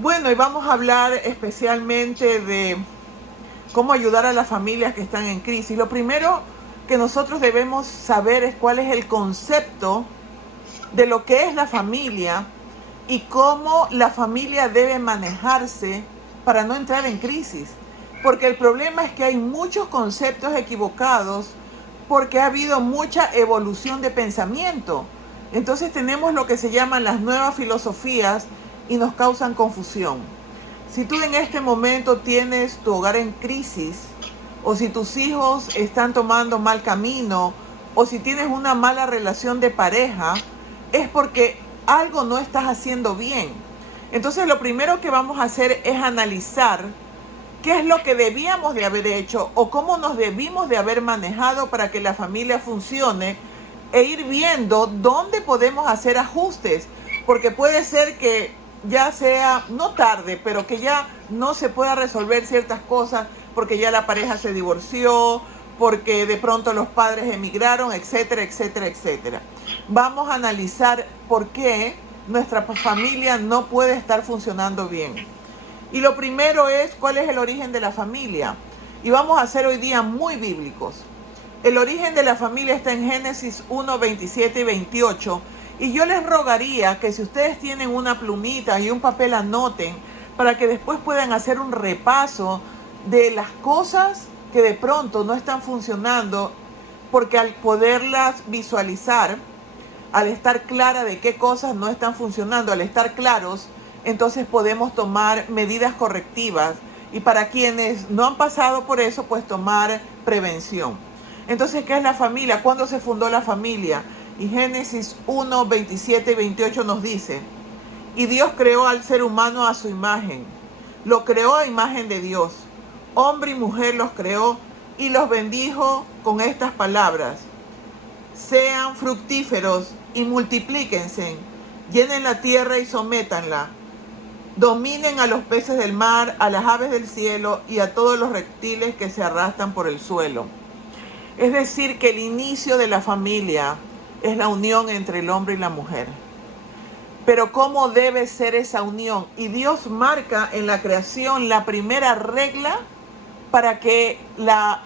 Bueno, y vamos a hablar especialmente de cómo ayudar a las familias que están en crisis. Lo primero que nosotros debemos saber es cuál es el concepto de lo que es la familia y cómo la familia debe manejarse para no entrar en crisis. Porque el problema es que hay muchos conceptos equivocados porque ha habido mucha evolución de pensamiento. Entonces tenemos lo que se llaman las nuevas filosofías y nos causan confusión. Si tú en este momento tienes tu hogar en crisis, o si tus hijos están tomando mal camino, o si tienes una mala relación de pareja, es porque algo no estás haciendo bien. Entonces lo primero que vamos a hacer es analizar qué es lo que debíamos de haber hecho o cómo nos debimos de haber manejado para que la familia funcione e ir viendo dónde podemos hacer ajustes, porque puede ser que ya sea, no tarde, pero que ya no se pueda resolver ciertas cosas porque ya la pareja se divorció, porque de pronto los padres emigraron, etcétera, etcétera, etcétera. Vamos a analizar por qué nuestra familia no puede estar funcionando bien. Y lo primero es cuál es el origen de la familia. Y vamos a ser hoy día muy bíblicos. El origen de la familia está en Génesis 1, 27 y 28. Y yo les rogaría que si ustedes tienen una plumita y un papel, anoten para que después puedan hacer un repaso de las cosas que de pronto no están funcionando, porque al poderlas visualizar, al estar clara de qué cosas no están funcionando, al estar claros, entonces podemos tomar medidas correctivas y para quienes no han pasado por eso, pues tomar prevención. Entonces, ¿qué es la familia? ¿Cuándo se fundó la familia? Y Génesis 1, 27 y 28 nos dice: y Dios creó al ser humano a su imagen, lo creó a imagen de Dios, hombre y mujer los creó y los bendijo con estas palabras: sean fructíferos y multiplíquense, llenen la tierra y sométanla, dominen a los peces del mar, a las aves del cielo y a todos los reptiles que se arrastran por el suelo. Es decir, que el inicio de la familia es la unión entre el hombre y la mujer. Pero ¿cómo debe ser esa unión? Y Dios marca en la creación la primera regla para que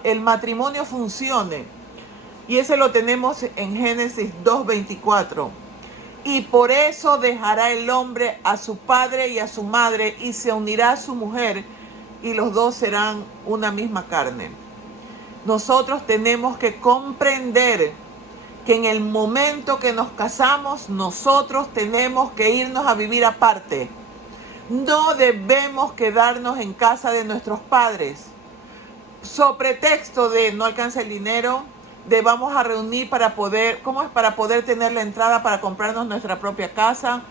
el matrimonio funcione. Y ese lo tenemos en Génesis 2:24. Y por eso dejará el hombre a su padre y a su madre y se unirá a su mujer y los dos serán una misma carne. Nosotros tenemos que comprender que en el momento que nos casamos, nosotros tenemos que irnos a vivir aparte. No debemos quedarnos en casa de nuestros padres. Sobre pretexto de no alcanza el dinero, de vamos a reunir para poder, ¿cómo es? Para poder tener la entrada para comprarnos nuestra propia casa.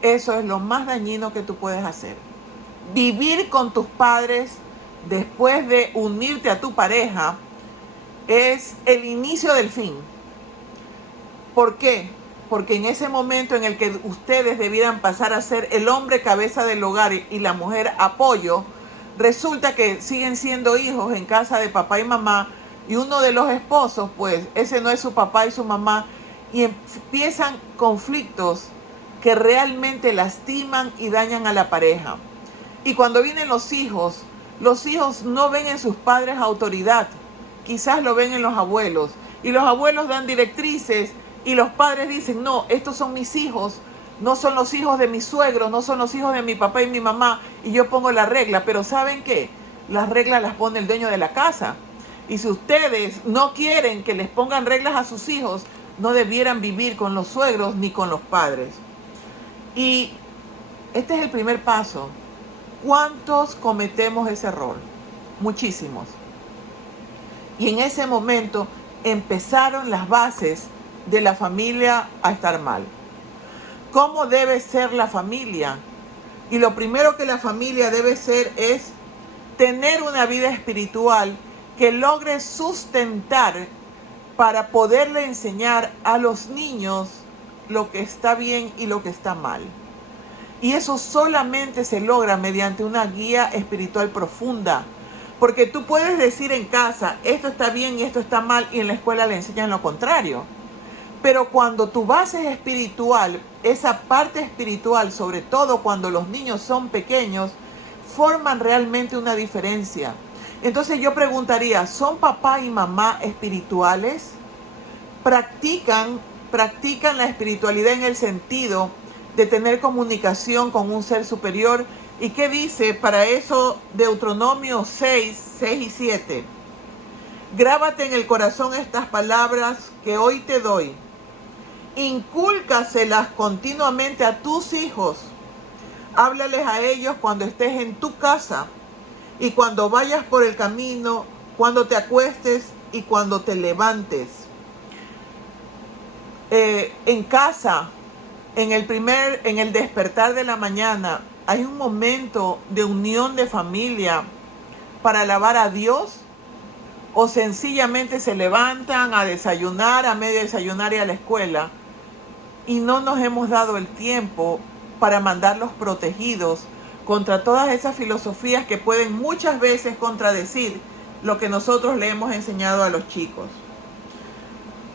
Eso es lo más dañino que tú puedes hacer. Vivir con tus padres después de unirte a tu pareja es el inicio del fin. ¿Por qué? Porque en ese momento en el que ustedes debieran pasar a ser el hombre cabeza del hogar y la mujer apoyo, resulta que siguen siendo hijos en casa de papá y mamá, y uno de los esposos, pues ese no es su papá y su mamá, y empiezan conflictos que realmente lastiman y dañan a la pareja. Y cuando vienen los hijos no ven en sus padres autoridad, quizás lo ven en los abuelos, y los abuelos dan directrices y los padres dicen: no, estos son mis hijos, no son los hijos de mis suegros, no son los hijos de mi papá y mi mamá, y yo pongo la regla. Pero ¿saben qué? Las reglas las pone el dueño de la casa. Y si ustedes no quieren que les pongan reglas a sus hijos, no debieran vivir con los suegros ni con los padres. Y este es el primer paso. ¿Cuántos cometemos ese error? Muchísimos. Y en ese momento empezaron las bases de la familia a estar mal. ¿Cómo debe ser la familia? Y lo primero que la familia debe ser es tener una vida espiritual que logre sustentar para poderle enseñar a los niños lo que está bien y lo que está mal. Y eso solamente se logra mediante una guía espiritual profunda. Porque tú puedes decir en casa, esto está bien y esto está mal, y en la escuela le enseñan lo contrario. Pero cuando tu base es espiritual, esa parte espiritual, sobre todo cuando los niños son pequeños, forman realmente una diferencia. Entonces yo preguntaría, ¿son papá y mamá espirituales? ¿Practican la espiritualidad en el sentido de tener comunicación con un ser superior? ¿Y qué dice para eso Deuteronomio 6 y 7? Grábate en el corazón estas palabras que hoy te doy. Incúlcaselas continuamente a tus hijos. Háblales a ellos cuando estés en tu casa y cuando vayas por el camino, cuando te acuestes y cuando te levantes. En casa, en el despertar de la mañana, hay un momento de unión de familia para alabar a Dios, o sencillamente se levantan a desayunar, a medio desayunar y a la escuela, y no nos hemos dado el tiempo para mandarlos protegidos contra todas esas filosofías que pueden muchas veces contradecir lo que nosotros le hemos enseñado a los chicos.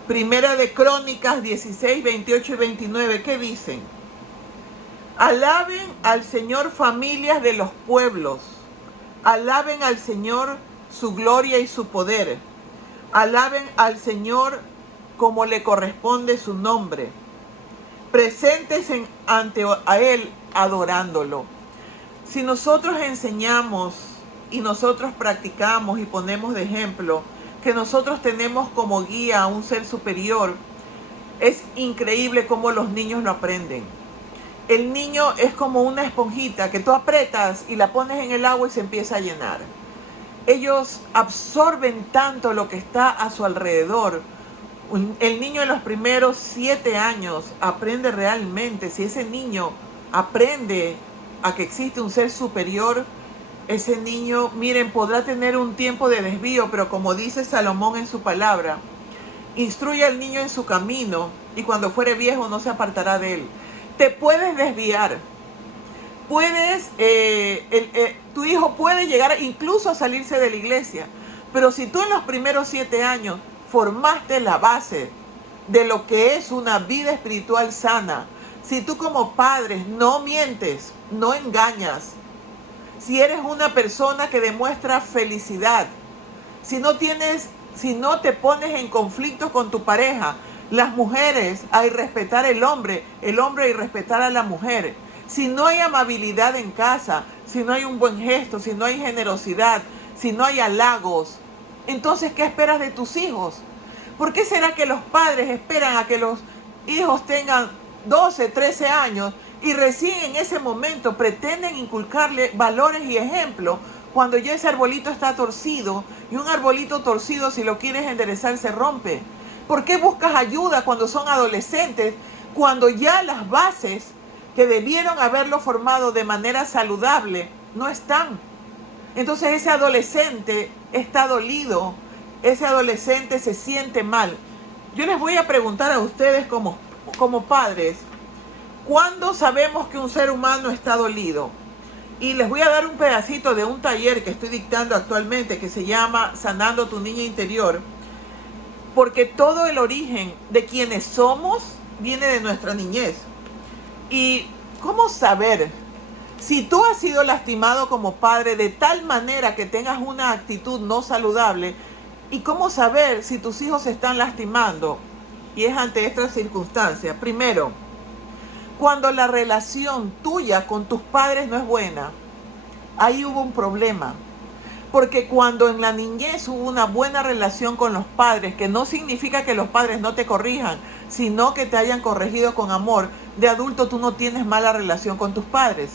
Primera de Crónicas 16, 28 y 29, ¿qué dicen? Alaben al Señor familias de los pueblos. Alaben al Señor su gloria y su poder. Alaben al Señor como le corresponde su nombre. Preséntense ante a Él adorándolo. Si nosotros enseñamos y nosotros practicamos y ponemos de ejemplo que nosotros tenemos como guía a un ser superior, es increíble cómo los niños lo aprenden. El niño es como una esponjita que tú aprietas y la pones en el agua y se empieza a llenar. Ellos absorben tanto lo que está a su alrededor. El niño en los primeros 7 años aprende realmente. Si ese niño aprende a que existe un ser superior, ese niño, miren, podrá tener un tiempo de desvío, pero como dice Salomón en su palabra, instruye al niño en su camino y cuando fuere viejo no se apartará de él. Te puedes desviar, tu hijo puede llegar incluso a salirse de la iglesia, pero si tú en los primeros 7 años formaste la base de lo que es una vida espiritual sana, si tú como padres no mientes, no engañas, si eres una persona que demuestra felicidad, si no te pones en conflictos con tu pareja, las mujeres a irrespetar el hombre a irrespetar a la mujer, si no hay amabilidad en casa, si no hay un buen gesto, si no hay generosidad, si no hay halagos, entonces ¿qué esperas de tus hijos? ¿Por qué será que los padres esperan a que los hijos tengan 12, 13 años y recién en ese momento pretenden inculcarle valores y ejemplos cuando ya ese arbolito está torcido? Y un arbolito torcido, si lo quieres enderezar, se rompe. ¿Por qué buscas ayuda cuando son adolescentes, cuando ya las bases que debieron haberlo formado de manera saludable no están? Entonces ese adolescente está dolido, ese adolescente se siente mal. Yo les voy a preguntar a ustedes como padres, ¿cuándo sabemos que un ser humano está dolido? Y les voy a dar un pedacito de un taller que estoy dictando actualmente que se llama Sanando tu Niña Interior, porque todo el origen de quienes somos viene de nuestra niñez. ¿Y cómo saber si tú has sido lastimado como padre de tal manera que tengas una actitud no saludable? ¿Y cómo saber si tus hijos se están lastimando? Y es ante estas circunstancias. Primero, cuando la relación tuya con tus padres no es buena, ahí hubo un problema. Porque cuando en la niñez hubo una buena relación con los padres, que no significa que los padres no te corrijan, sino que te hayan corregido con amor, de adulto tú no tienes mala relación con tus padres.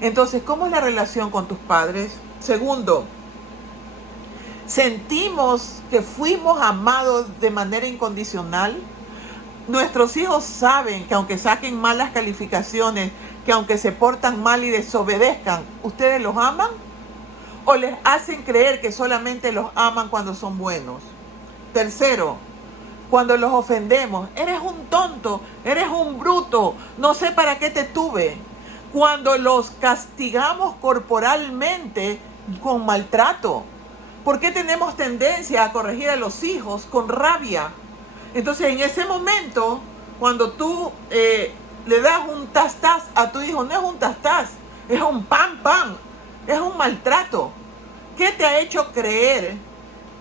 Entonces, ¿cómo es la relación con tus padres? Segundo, ¿sentimos que fuimos amados de manera incondicional? Nuestros hijos saben que aunque saquen malas calificaciones, que aunque se portan mal y desobedezcan, ¿ustedes los aman? ¿O les hacen creer que solamente los aman cuando son buenos? Tercero, cuando los ofendemos, eres un tonto, eres un bruto, no sé para qué te tuve. Cuando los castigamos corporalmente con maltrato, ¿por qué tenemos tendencia a corregir a los hijos con rabia? Entonces en ese momento, cuando tú le das un tas a tu hijo, no es un tas, es un pan, es un maltrato. ¿Qué te ha hecho creer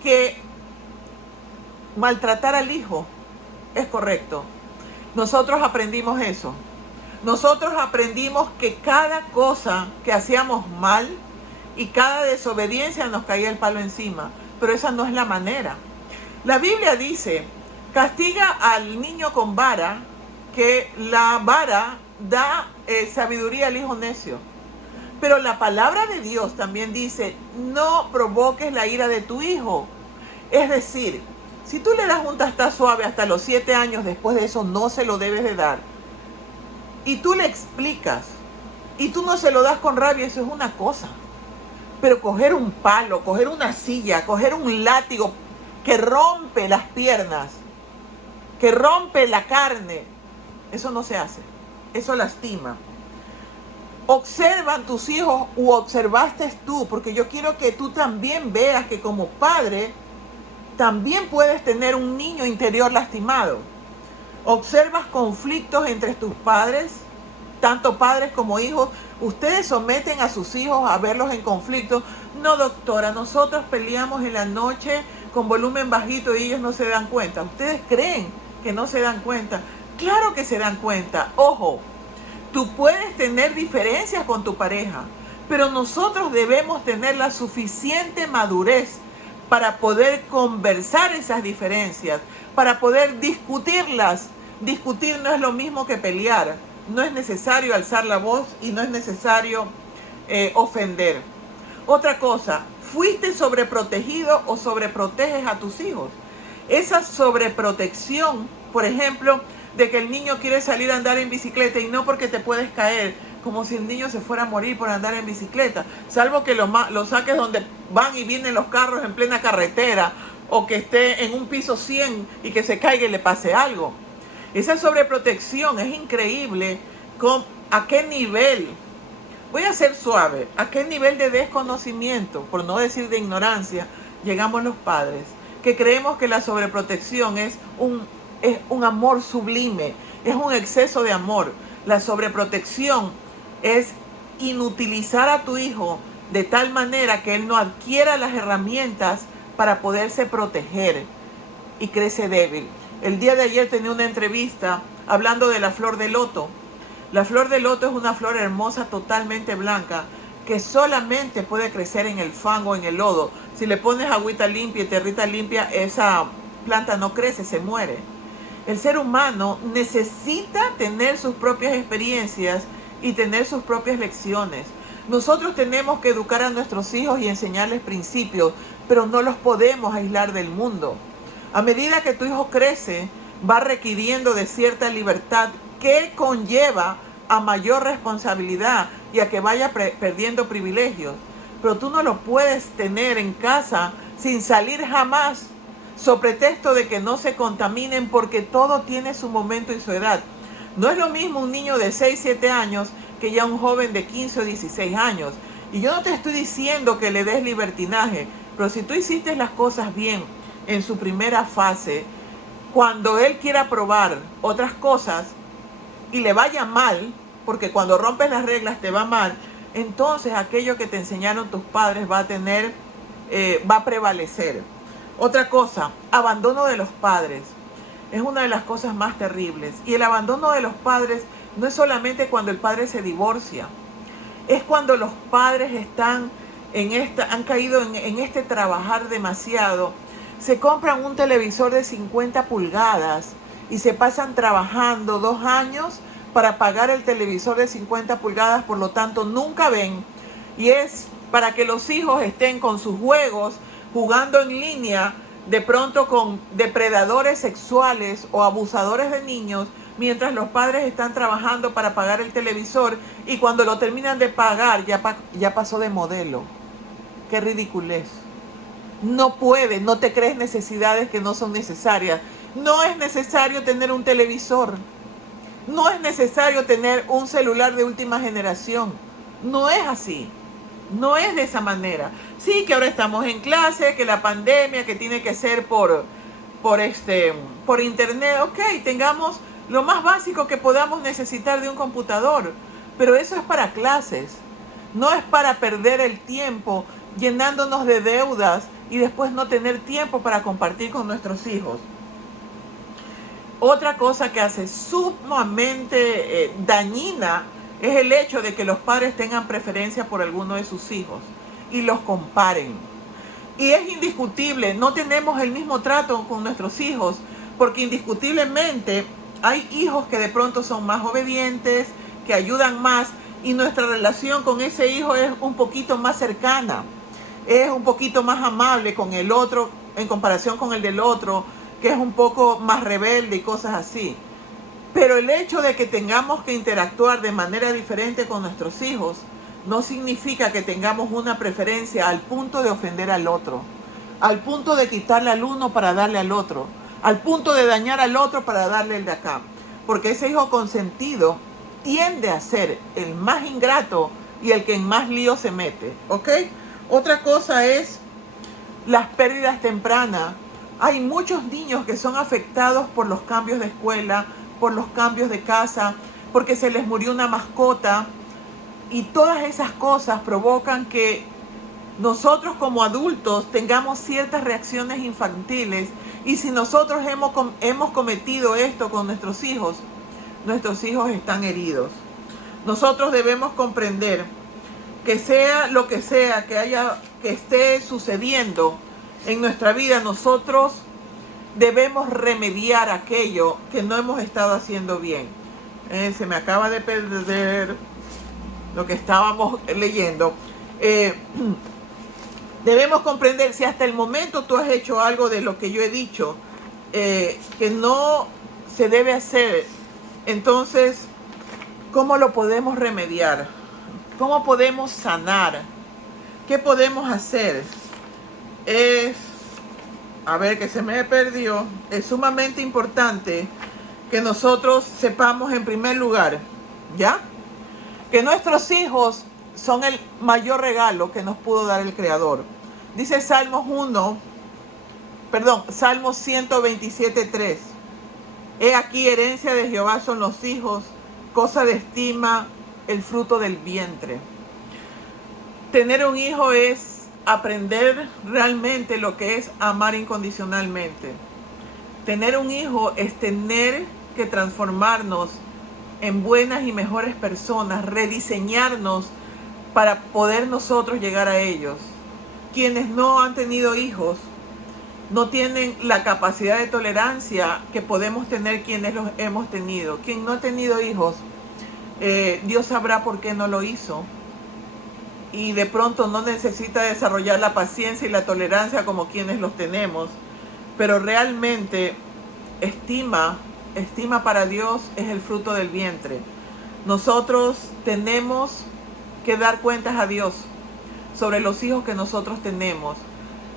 que maltratar al hijo es correcto? Nosotros aprendimos eso. Nosotros aprendimos que cada cosa que hacíamos mal y cada desobediencia nos caía el palo encima. Pero esa no es la manera. La Biblia dice, castiga al niño con vara, que la vara da sabiduría al hijo necio. Pero la palabra de Dios también dice, no provoques la ira de tu hijo. Es decir, si tú le das un tastá suave hasta los 7 años, después de eso no se lo debes de dar. Y tú le explicas, y tú no se lo das con rabia, eso es una cosa. Pero coger un palo, coger una silla, coger un látigo que rompe las piernas, que rompe la carne, eso no se hace. Eso lastima. Observan tus hijos u observaste tú, porque yo quiero que tú también veas que como padre también puedes tener un niño interior lastimado. Observas conflictos entre tus padres, tanto padres como hijos. Ustedes someten a sus hijos a verlos en conflicto. No, doctora, nosotros peleamos en la noche con volumen bajito y ellos no se dan cuenta. ¿Ustedes creen que no se dan cuenta? Claro que se dan cuenta. Ojo, tú puedes tener diferencias con tu pareja, pero nosotros debemos tener la suficiente madurez para poder conversar esas diferencias, para poder discutirlas. Discutir no es lo mismo que pelear. No es necesario alzar la voz y no es necesario ofender. Otra cosa, ¿fuiste sobreprotegido o sobreproteges a tus hijos? Esa sobreprotección, por ejemplo, de que el niño quiere salir a andar en bicicleta y no porque te puedes caer, como si el niño se fuera a morir por andar en bicicleta, salvo que lo saques donde van y vienen los carros en plena carretera, o que esté en un piso 100 y que se caiga y le pase algo. Esa sobreprotección es increíble. ¿A qué nivel? Voy a ser suave. ¿A qué nivel de desconocimiento, por no decir de ignorancia, llegamos los padres? Que creemos que la sobreprotección es un amor sublime, es un exceso de amor. La sobreprotección es inutilizar a tu hijo de tal manera que él no adquiera las herramientas para poderse proteger y crece débil. El día de ayer tenía una entrevista hablando de la flor de loto. La flor de loto es una flor hermosa, totalmente blanca, que solamente puede crecer en el fango, en el lodo. Si le pones agüita limpia y tierrita limpia, esa planta no crece, se muere. El ser humano necesita tener sus propias experiencias y tener sus propias lecciones. Nosotros tenemos que educar a nuestros hijos y enseñarles principios, pero no los podemos aislar del mundo. A medida que tu hijo crece, va requiriendo de cierta libertad que conlleva a mayor responsabilidad y a que vaya perdiendo privilegios. Pero tú no lo puedes tener en casa sin salir jamás, sobre pretexto de que no se contaminen, porque todo tiene su momento y su edad. No es lo mismo un niño de 6, 7 años que ya un joven de 15 o 16 años. Y yo no te estoy diciendo que le des libertinaje, pero si tú hiciste las cosas bien en su primera fase, cuando él quiera probar otras cosas y le vaya mal, porque cuando rompes las reglas te va mal, entonces aquello que te enseñaron tus padres va a prevalecer. Otra cosa, abandono de los padres. Es una de las cosas más terribles. Y el abandono de los padres no es solamente cuando el padre se divorcia. Es cuando los padres han caído en este trabajar demasiado. Se compran un televisor de 50 pulgadas y se pasan trabajando 2 años para pagar el televisor de 50 pulgadas, por lo tanto nunca ven. Y es para que los hijos estén con sus juegos, jugando en línea, de pronto con depredadores sexuales o abusadores de niños, mientras los padres están trabajando para pagar el televisor, y cuando lo terminan de pagar ya pasó de modelo. ¡Qué ridiculez! No te crees necesidades que no son necesarias. No es necesario tener un televisor. No es necesario tener un celular de última generación. No es así. No es de esa manera. Sí, que ahora estamos en clase, que la pandemia, que tiene que ser por por, por internet. Ok, tengamos lo más básico que podamos necesitar de un computador, pero eso es para clases, no es para perder el tiempo llenándonos de deudas y después no tener tiempo para compartir con nuestros hijos. Otra cosa que hace sumamente dañina es el hecho de que los padres tengan preferencia por alguno de sus hijos y los comparen. Y es indiscutible, no tenemos el mismo trato con nuestros hijos, porque indiscutiblemente hay hijos que de pronto son más obedientes, que ayudan más, y nuestra relación con ese hijo es un poquito más cercana, es un poquito más amable con el otro en comparación con el del otro, que es un poco más rebelde y cosas así. Pero el hecho de que tengamos que interactuar de manera diferente con nuestros hijos no significa que tengamos una preferencia al punto de ofender al otro, al punto de quitarle al uno para darle al otro, al punto de dañar al otro para darle el de acá. Porque ese hijo consentido tiende a ser el más ingrato y el que en más lío se mete, ¿ok? Otra cosa es las pérdidas tempranas. Hay muchos niños que son afectados por los cambios de escuela, por los cambios de casa, porque se les murió una mascota, y todas esas cosas provocan que nosotros como adultos tengamos ciertas reacciones infantiles, y si nosotros hemos cometido esto con nuestros hijos están heridos. Nosotros debemos comprender que sea lo que sea que esté sucediendo en nuestra vida, nosotros debemos remediar aquello que no hemos estado haciendo bien. Se me acaba de perder lo que estábamos leyendo. Debemos comprender si hasta el momento tú has hecho algo de lo que yo he dicho que no se debe hacer. Entonces, ¿cómo lo podemos remediar? ¿Cómo podemos sanar? ¿Qué podemos hacer? Que se me perdió. Es sumamente importante que nosotros sepamos en primer lugar, ¿ya? Que nuestros hijos son el mayor regalo que nos pudo dar el Creador. Dice Salmos 127:3. He aquí, herencia de Jehová son los hijos, cosa de estima el fruto del vientre. Tener un hijo es aprender realmente lo que es amar incondicionalmente. Tener un hijo es tener que transformarnos en buenas y mejores personas, rediseñarnos para poder nosotros llegar a ellos. Quienes no han tenido hijos no tienen la capacidad de tolerancia que podemos tener quienes los hemos tenido. Quien no ha tenido hijos, Dios sabrá por qué no lo hizo. Y de pronto no necesita desarrollar la paciencia y la tolerancia como quienes los tenemos. Pero realmente estima para Dios es el fruto del vientre. Nosotros tenemos que dar cuentas a Dios sobre los hijos que nosotros tenemos.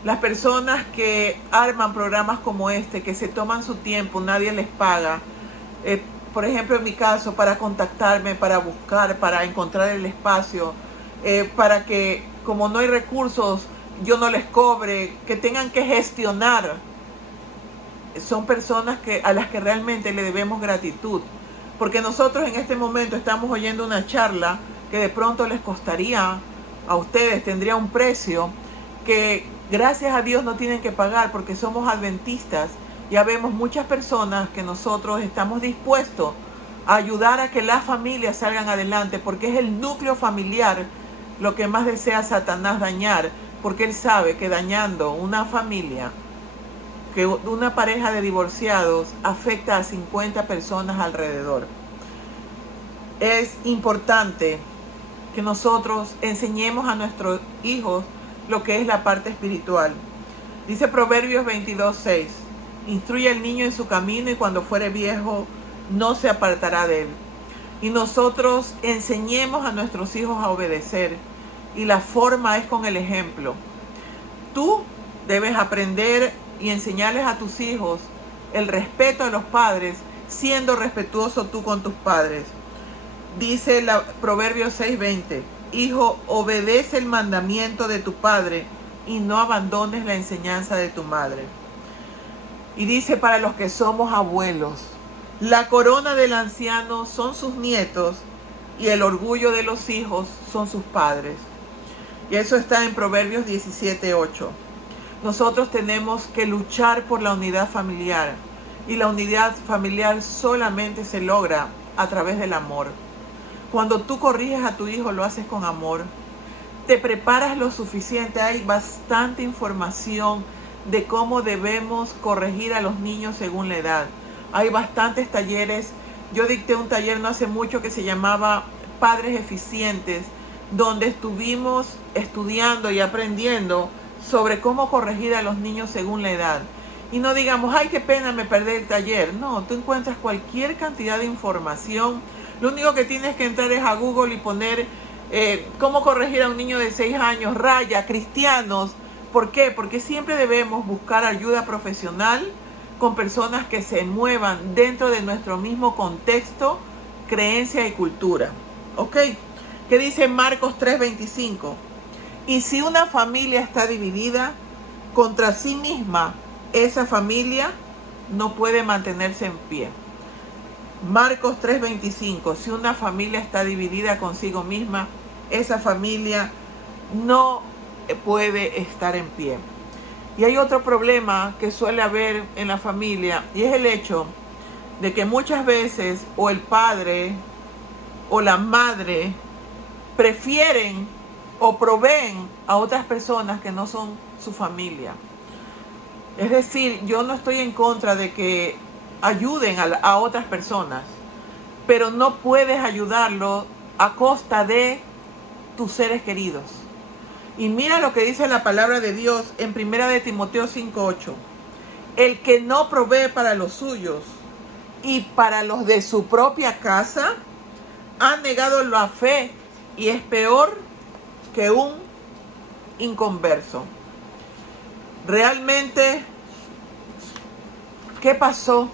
Las personas que arman programas como este, que se toman su tiempo, nadie les paga. Por ejemplo, en mi caso, para contactarme, para buscar, para encontrar el espacio, para que, como no hay recursos, yo no les cobre, que tengan que gestionar. Son personas a las que realmente le debemos gratitud. Porque nosotros en este momento estamos oyendo una charla que de pronto les costaría a ustedes, tendría un precio que gracias a Dios no tienen que pagar, porque somos adventistas. Ya vemos muchas personas que nosotros estamos dispuestos a ayudar a que las familias salgan adelante, porque es el núcleo familiar lo que más desea Satanás dañar, porque él sabe que dañando una familia, que una pareja de divorciados afecta a 50 personas alrededor. Es importante que nosotros enseñemos a nuestros hijos lo que es la parte espiritual. Dice Proverbios 22:6. Instruye al niño en su camino y cuando fuere viejo no se apartará de él. Y nosotros enseñemos a nuestros hijos a obedecer. Y la forma es con el ejemplo. Tú debes aprender y enseñarles a tus hijos el respeto a los padres, siendo respetuoso tú con tus padres. Dice Proverbios 6:20. Hijo, obedece el mandamiento de tu padre y no abandones la enseñanza de tu madre. Y dice, para los que somos abuelos, la corona del anciano son sus nietos y el orgullo de los hijos son sus padres. Y eso está en Proverbios 17:8. Nosotros tenemos que luchar por la unidad familiar. Y la unidad familiar solamente se logra a través del amor. Cuando tú corriges a tu hijo, lo haces con amor. Te preparas lo suficiente. Hay bastante información de cómo debemos corregir a los niños según la edad. Hay bastantes talleres. Yo dicté un taller no hace mucho que se llamaba Padres Eficientes, donde estuvimos estudiando y aprendiendo sobre cómo corregir a los niños según la edad. Y no digamos, ay, qué pena, me perdí el taller. No, tú encuentras cualquier cantidad de información. Lo único que tienes que entrar es a Google y poner cómo corregir a un niño de 6 años, raya, cristianos. ¿Por qué? Porque siempre debemos buscar ayuda profesional con personas que se muevan dentro de nuestro mismo contexto, creencia y cultura. ¿Ok? ¿Qué dice Marcos 3:25? Y si una familia está dividida contra sí misma, esa familia no puede mantenerse en pie. Marcos 3:25. Si una familia está dividida consigo misma, esa familia no puede estar en pie. Y hay otro problema que suele haber en la familia, y es el hecho de que muchas veces o el padre o la madre prefieren o proveen a otras personas que no son su familia. Es decir, yo no estoy en contra de que ayuden a otras personas, pero no puedes ayudarlo a costa de tus seres queridos. Y mira lo que dice la palabra de Dios en 1 de Timoteo 5:8. El que no provee para los suyos y para los de su propia casa, ha negado la fe y es peor que un inconverso. Realmente, ¿qué pasó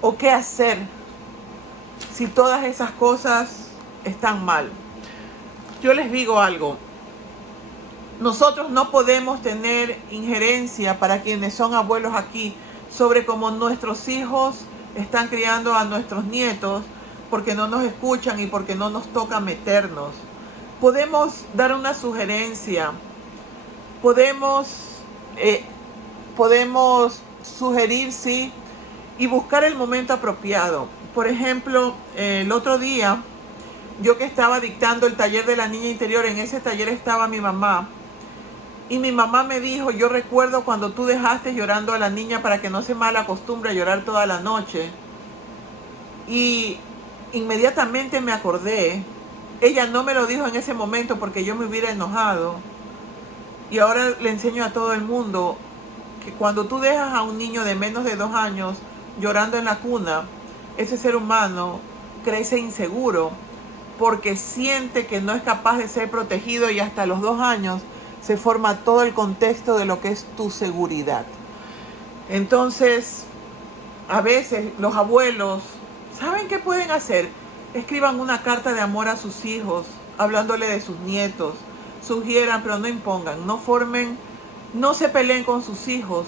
o qué hacer si todas esas cosas están mal? Yo les digo algo. Nosotros no podemos tener injerencia, para quienes son abuelos aquí, sobre cómo nuestros hijos están criando a nuestros nietos, porque no nos escuchan y porque no nos toca meternos. Podemos dar una sugerencia, podemos sugerir, sí, y buscar el momento apropiado. Por ejemplo, el otro día, yo que estaba dictando el taller de la niña interior, en ese taller estaba mi mamá. Y mi mamá me dijo, yo recuerdo cuando tú dejaste llorando a la niña para que no se mala costumbre a llorar toda la noche. Y inmediatamente me acordé. Ella no me lo dijo en ese momento porque yo me hubiera enojado. Y ahora le enseño a todo el mundo que cuando tú dejas a un niño de menos de 2 años llorando en la cuna, ese ser humano crece inseguro porque siente que no es capaz de ser protegido, y hasta los 2 años se forma todo el contexto de lo que es tu seguridad. Entonces, a veces los abuelos, ¿saben qué pueden hacer? Escriban una carta de amor a sus hijos, hablándole de sus nietos. Sugieran, pero no impongan, no formen, no se peleen con sus hijos,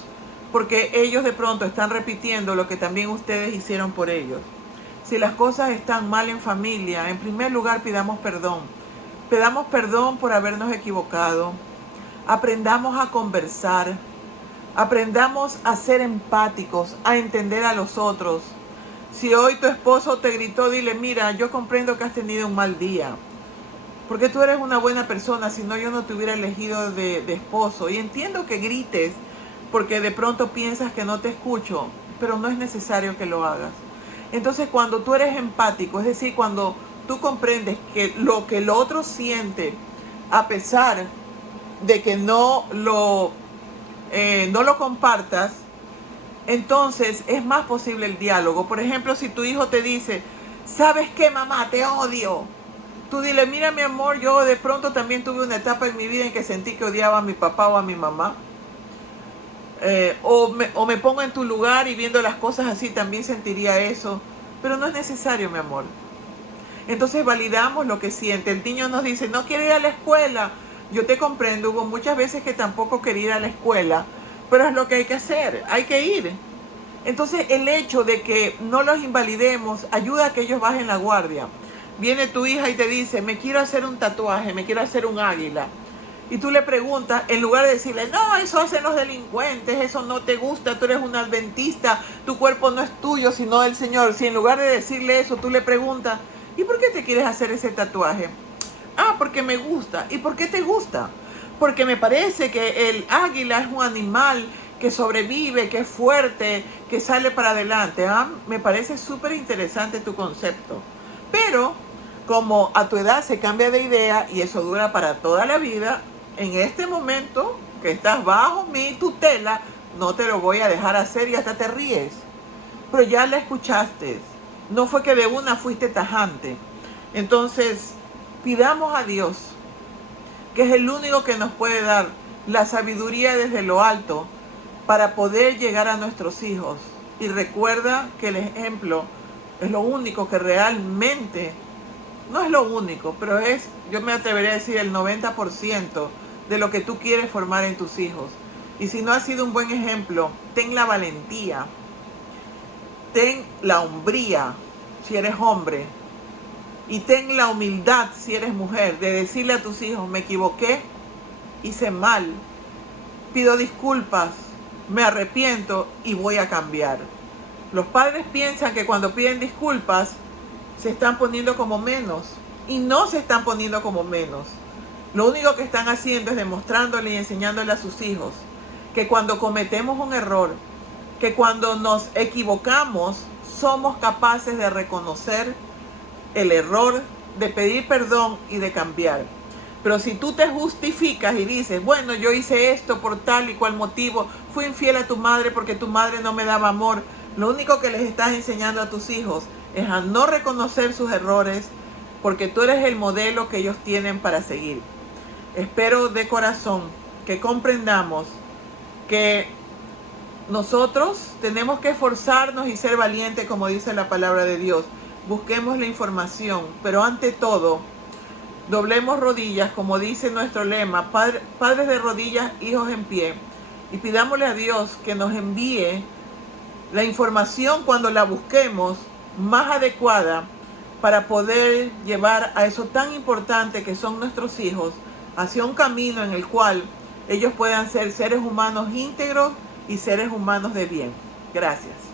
porque ellos de pronto están repitiendo lo que también ustedes hicieron por ellos. Si las cosas están mal en familia, en primer lugar pidamos perdón. Pedamos perdón por habernos equivocado. Aprendamos a conversar. Aprendamos a ser empáticos, a entender a los otros. Si hoy tu esposo te gritó, dile, mira, yo comprendo que has tenido un mal día, porque tú eres una buena persona, si no yo no te hubiera elegido de esposo. Y entiendo que grites, porque de pronto piensas que no te escucho, pero no es necesario que lo hagas. Entonces, cuando tú eres empático, es decir, cuando tú comprendes que el otro siente, a pesar de que no lo compartas, entonces es más posible el diálogo. Por ejemplo, si tu hijo te dice, ¿sabes qué, mamá? Te odio. Tú dile, mira, mi amor, yo de pronto también tuve una etapa en mi vida en que sentí que odiaba a mi papá o a mi mamá. O me pongo en tu lugar y viendo las cosas así también sentiría eso. Pero no es necesario, mi amor. Entonces validamos lo que siente. El niño nos dice, no quiero ir a la escuela. Yo te comprendo, hubo muchas veces que tampoco quería ir a la escuela, pero es lo que hay que hacer, hay que ir. Entonces el hecho de que no los invalidemos ayuda a que ellos bajen la guardia. Viene tu hija y te dice, me quiero hacer un tatuaje, me quiero hacer un águila. Y tú le preguntas, en lugar de decirle, no, eso hacen los delincuentes, eso no te gusta, tú eres un adventista, tu cuerpo no es tuyo, sino del Señor. Si en lugar de decirle eso, tú le preguntas, ¿y por qué te quieres hacer ese tatuaje? Ah, porque me gusta. ¿Y por qué te gusta? Porque me parece que el águila es un animal que sobrevive, que es fuerte, que sale para adelante. Me parece súper interesante tu concepto. Pero como a tu edad se cambia de idea y eso dura para toda la vida, en este momento que estás bajo mi tutela, no te lo voy a dejar hacer y hasta te ríes. Pero ya la escuchaste. No fue que de una fuiste tajante. Entonces, pidamos a Dios, que es el único que nos puede dar la sabiduría desde lo alto para poder llegar a nuestros hijos. Y recuerda que el ejemplo es lo único que realmente, no es lo único, pero es, yo me atrevería a decir, el 90% de lo que tú quieres formar en tus hijos. Y si no has sido un buen ejemplo, ten la valentía, ten la hombría si eres hombre, y ten la humildad si eres mujer, de decirle a tus hijos, me equivoqué, hice mal, pido disculpas, me arrepiento y voy a cambiar. Los padres piensan que cuando piden disculpas se están poniendo como menos, y no se están poniendo como menos. Lo único que están haciendo es demostrándole y enseñándole a sus hijos que cuando cometemos un error, que cuando nos equivocamos, somos capaces de reconocer el error, de pedir perdón y de cambiar. Pero si tú te justificas y dices, bueno, yo hice esto por tal y cual motivo, fui infiel a tu madre porque tu madre no me daba amor, lo único que les estás enseñando a tus hijos es a no reconocer sus errores, porque tú eres el modelo que ellos tienen para seguir. Espero de corazón que comprendamos que nosotros tenemos que esforzarnos y ser valientes, como dice la palabra de Dios. Busquemos la información, pero ante todo, doblemos rodillas, como dice nuestro lema, padres de rodillas, hijos en pie, y pidámosle a Dios que nos envíe la información cuando la busquemos más adecuada para poder llevar a eso tan importante que son nuestros hijos hacia un camino en el cual ellos puedan ser seres humanos íntegros y seres humanos de bien. Gracias.